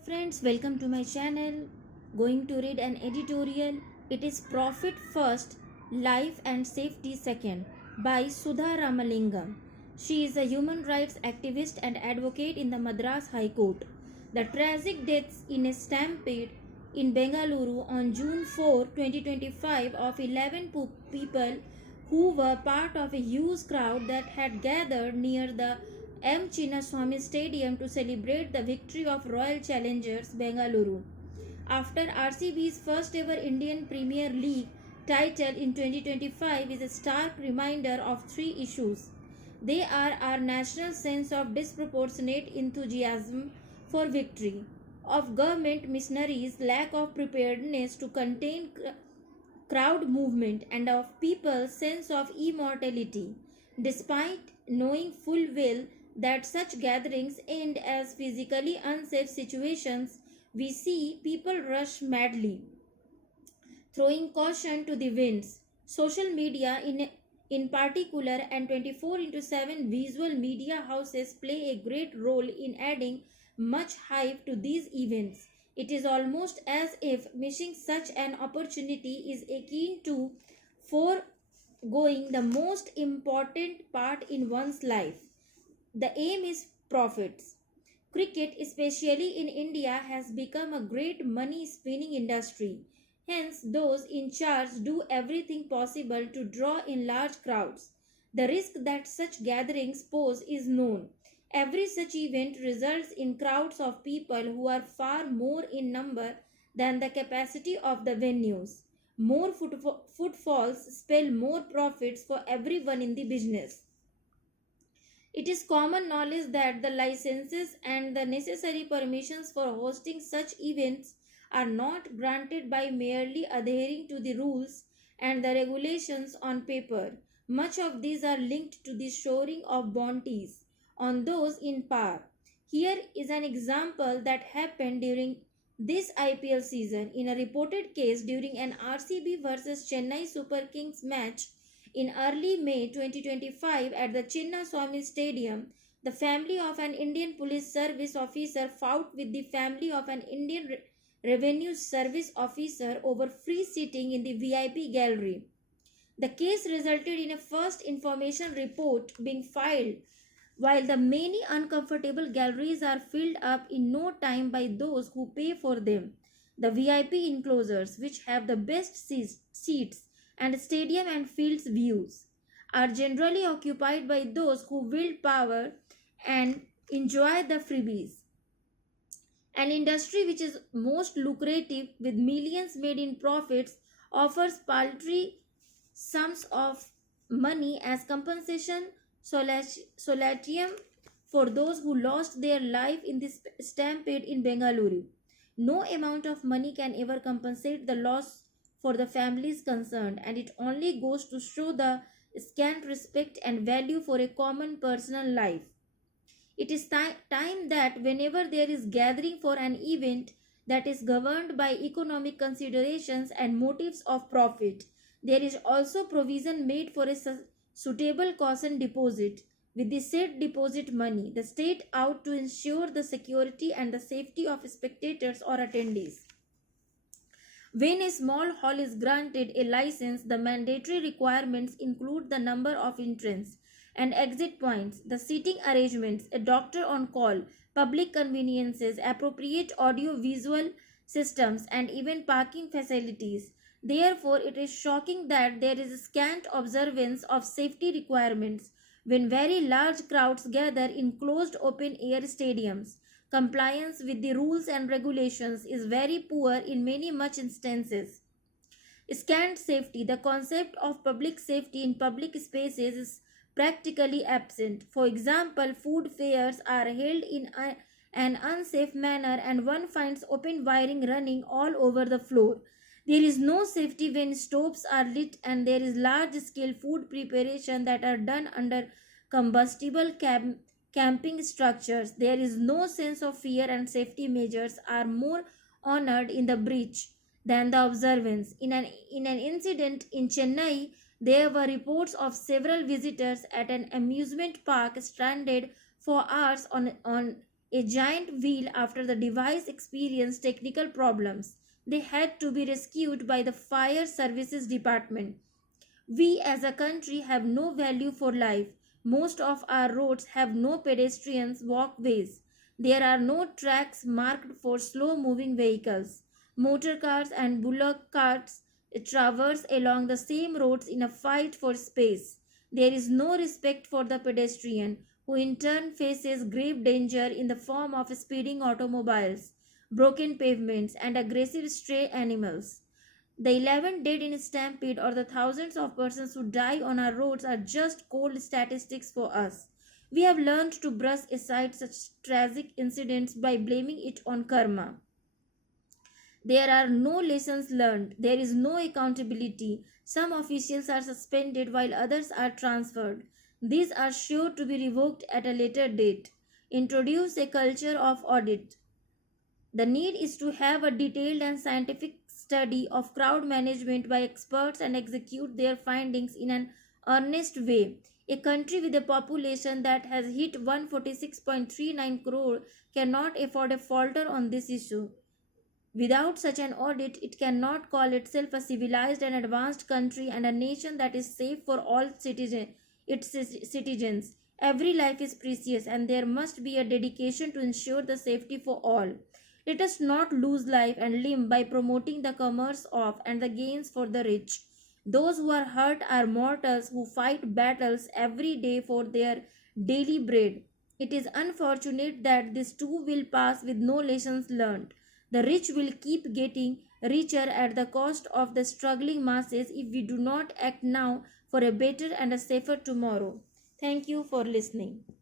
Friends, welcome to my channel. Going to read an editorial. It is Profit First, Life and Safety Second by Sudha Ramalingam. She is a human rights activist and advocate in the Madras High Court. The tragic deaths in a stampede in Bengaluru on June 4, 2025 of 11 people who were part of a huge crowd that had gathered near the M. Chinnaswamy Stadium to celebrate the victory of Royal Challengers Bengaluru. After RCB's first ever Indian Premier League title in 2025 is a stark reminder of three issues. They are our national sense of disproportionate enthusiasm for victory, of government missionaries' lack of preparedness to contain crowd movement, and of people's sense of immortality. Despite knowing full well that such gatherings end as physically unsafe situations, we see people rush madly, throwing caution to the winds. Social media, in particular, and 24 into 7 visual media houses play a great role in adding much hype to these events. It is almost as if missing such an opportunity is akin to foregoing the most important part in one's life. The aim is profits. Cricket, especially in India, has become a great money spinning industry. Hence, those in charge do everything possible to draw in large crowds. The risk that such gatherings pose is known. Every such event results in crowds of people who are far more in number than the capacity of the venues. More footfalls spell more profits for everyone in the business. It is common knowledge that the licenses and the necessary permissions for hosting such events are not granted by merely adhering to the rules and the regulations on paper. Much of these are linked to the shoring of bounties on those in power. Here is an example that happened during this IPL season. In a reported case during an RCB versus Chennai Super Kings match in early May 2025 at the Chinnaswamy Stadium, the family of an Indian Police Service officer fought with the family of an Indian Revenue Service officer over free seating in the VIP gallery. The case resulted in a first information report being filed. While the many uncomfortable galleries are filled up in no time by those who pay for them, the VIP enclosures, which have the best seats and stadium and fields views, are generally occupied by those who wield power and enjoy the freebies. An industry which is most lucrative with millions made in profits offers paltry sums of money as compensation solatium for those who lost their life in this stampede in Bengaluru. No amount of money can ever compensate the loss for the families concerned, and it only goes to show the scant respect and value for a common personal life. It is time that whenever there is gathering for an event that is governed by economic considerations and motives of profit, there is also provision made for a suitable caution deposit. With the said deposit money, the state out to ensure the security and the safety of spectators or attendees. When a small hall is granted a license, the mandatory requirements include the number of entrance and exit points, the seating arrangements, a doctor on call, public conveniences, appropriate audio-visual systems, and even parking facilities. Therefore, it is shocking that there is scant observance of safety requirements when very large crowds gather in closed open-air stadiums. Compliance with the rules and regulations is very poor in many much instances. Scant safety. The concept of public safety in public spaces is practically absent. For example, food fairs are held in an unsafe manner and one finds open wiring running all over the floor. There is no safety when stoves are lit, and there is large scale food preparation that are done under combustible camping structures. There is no sense of fear, and safety measures are more honored in the breach than the observance. In an incident in Chennai, there were reports of several visitors at an amusement park stranded for hours on a giant wheel after the device experienced technical problems. They had to be rescued by the fire services department. We as a country have no value for life. Most of our roads have no pedestrians walkways. There are no tracks marked for slow moving vehicles. Motor cars and bullock carts traverse along the same roads in a fight for space. There is no respect for the pedestrian, who in turn faces grave danger in the form of speeding automobiles, broken pavements, and aggressive stray animals. The 11 dead in Stampede or the thousands of persons who die on our roads are just cold statistics for us. We have learned to brush aside such tragic incidents by blaming it on karma. There are no lessons learned. There is no accountability. Some officials are suspended while others are transferred. These are sure to be revoked at a later date. Introduce a culture of audit. The need is to have a detailed and scientific study of crowd management by experts and execute their findings in an earnest way. A country with a population that has hit 146.39 crore cannot afford a falter on this issue. Without such an audit, it cannot call itself a civilized and advanced country and a nation that is safe for all its citizens. Every life is precious, and there must be a dedication to ensure the safety for all. Let us not lose life and limb by promoting the commerce of and the gains for the rich. Those who are hurt are mortals who fight battles every day for their daily bread. It is unfortunate that this too will pass with no lessons learned. The rich will keep getting richer at the cost of the struggling masses if we do not act now for a better and a safer tomorrow. Thank you for listening.